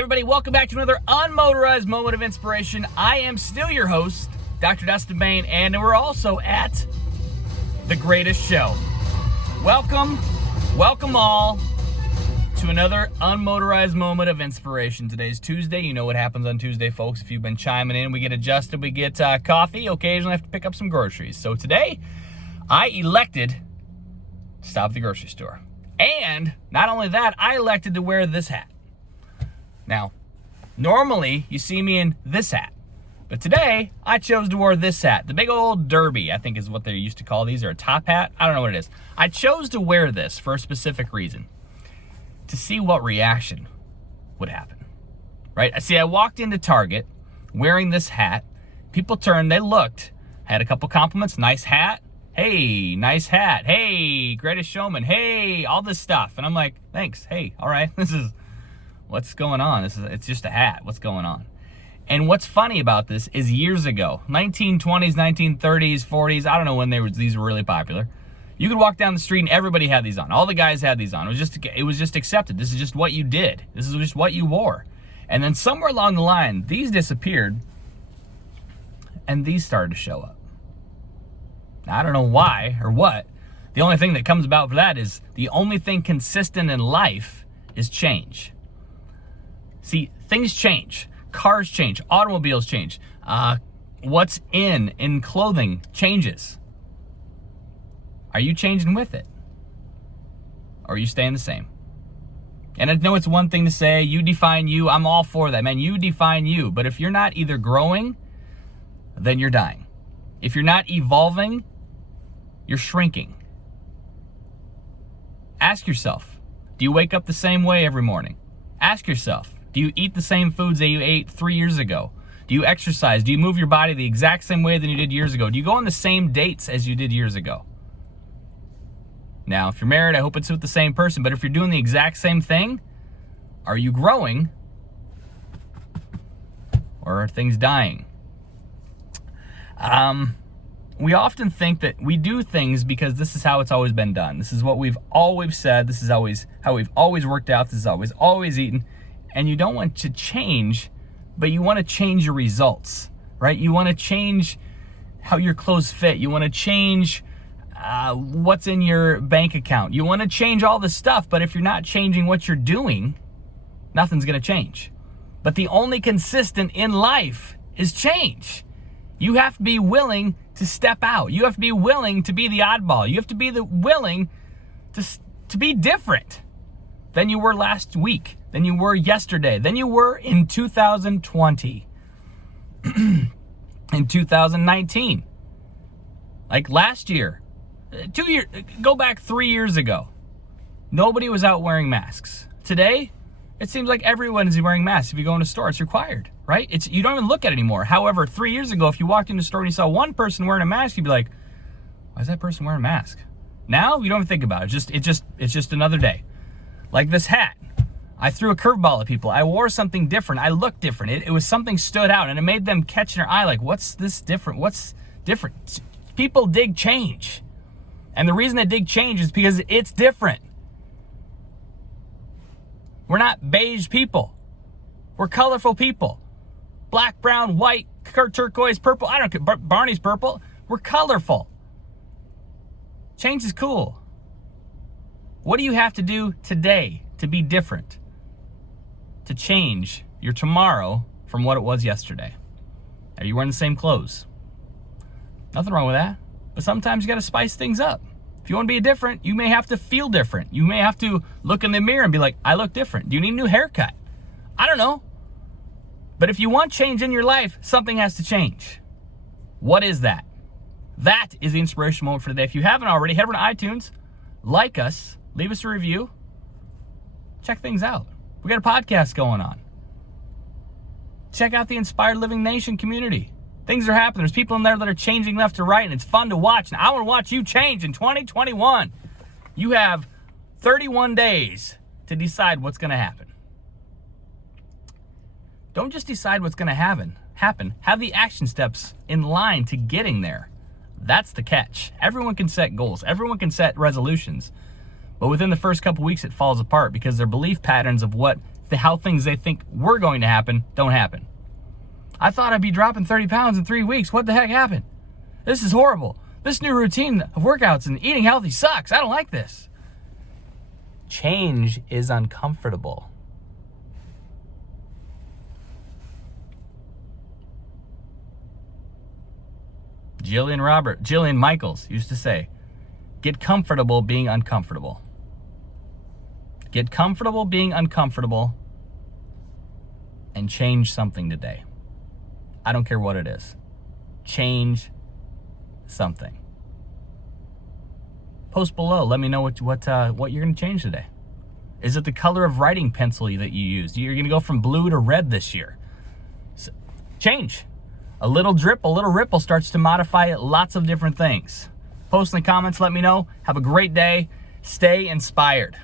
Everybody, welcome back to another unmotorized moment of inspiration. I am still your host, Dr. Dustin Bain, and we're also at The Greatest Show. Welcome all to another unmotorized moment of inspiration. Today's Tuesday. You know what happens on Tuesday, folks. If you've been chiming in, we get adjusted, we get coffee, occasionally have to pick up some groceries. So today, I elected to stop at the grocery store. And not only that, I elected to wear this hat. Now, normally you see me in this hat, but today I chose to wear this hat. The big old derby, I think is what they used to call these, or a top hat. I don't know what it is. I chose to wear this for a specific reason, to see what reaction would happen, right? See, I walked into Target wearing this hat. People turned, they looked, had a couple compliments. Nice hat. Hey, nice hat. Hey, greatest showman. Hey, all this stuff. And I'm like, thanks. Hey, all right. What's going on? It's just a hat. What's going on? And what's funny about this is years ago, 1920s, 1930s, 40s, I don't know when these were really popular. You could walk down the street and everybody had these on. All the guys had these on. It was just accepted. This is just what you did. This is just what you wore. And then somewhere along the line, these disappeared and these started to show up. Now, I don't know why or what. The only thing that comes about for that is the only thing consistent in life is change. See, things change. Cars change. Automobiles change. What's in clothing changes. Are you changing with it? Or are you staying the same? And I know it's one thing to say, you define you. I'm all for that, man. You define you. But if you're not either growing, then you're dying. If you're not evolving, you're shrinking. Ask yourself, do you wake up the same way every morning? Ask yourself, do you eat the same foods that you ate 3 years ago? Do you exercise? Do you move your body the exact same way than you did years ago? Do you go on the same dates as you did years ago? Now, if you're married, I hope it's with the same person, but if you're doing the exact same thing, are you growing or are things dying? We often think that we do things because this is how it's always been done. This is what we've always said. This is how we've always worked out. This is always eaten. And you don't want to change, but you want to change your results, right? You want to change how your clothes fit. You want to change what's in your bank account. You want to change all this stuff, but if you're not changing what you're doing, nothing's going to change. But the only consistent in life is change. You have to be willing to step out. You have to be willing to be the oddball. You have to be willing to be different than you were last week, than you were yesterday, than you were in 2020, in 2019. Like last year, 2 years, go back 3 years ago, nobody was out wearing masks. Today, it seems like everyone is wearing masks. If you go in a store, it's required, right? You don't even look at it anymore. However, 3 years ago, if you walked into a store and you saw one person wearing a mask, you'd be like, why is that person wearing a mask? Now, you don't even think about it. It's just another day. Like this hat. I threw a curveball at people. I wore something different. I looked different. It was something stood out, and it made them catch their eye like, what's this different? What's different? People dig change. And the reason they dig change is because it's different. We're not beige people. We're colorful people. Black, brown, white, turquoise, purple. I don't care. Barney's purple. We're colorful. Change is cool. What do you have to do today to be different? To change your tomorrow from what it was yesterday? Are you wearing the same clothes? Nothing wrong with that. But sometimes you got to spice things up. If you want to be different, you may have to feel different. You may have to look in the mirror and be like, I look different. Do you need a new haircut? I don't know. But if you want change in your life, something has to change. What is that? That is the inspirational moment for today. If you haven't already, head over to iTunes, like us, leave us a review, check things out. We got a podcast going on. Check out the Inspired Living Nation community. Things are happening. There's people in there that are changing left to right, and it's fun to watch. And I want to watch you change in 2021. You have 31 days to decide what's going to happen. Don't just decide what's going to happen. Have the action steps in line to getting there. That's the catch. Everyone can set goals. Everyone can set resolutions. But within the first couple weeks, it falls apart because their belief patterns of what how things they think were going to happen don't happen. I thought I'd be dropping 30 pounds in 3 weeks. What the heck happened? This is horrible. This new routine of workouts and eating healthy sucks. I don't like this. Change is uncomfortable. Jillian Michaels used to say, get comfortable being uncomfortable. Get comfortable being uncomfortable and change something today. I don't care what it is. Change something. Post below. Let me know what you're going to change today. Is it the color of writing pencil that you used? You're going to go from blue to red this year. So, change. A little drip, a little ripple starts to modify lots of different things. Post in the comments. Let me know. Have a great day. Stay inspired.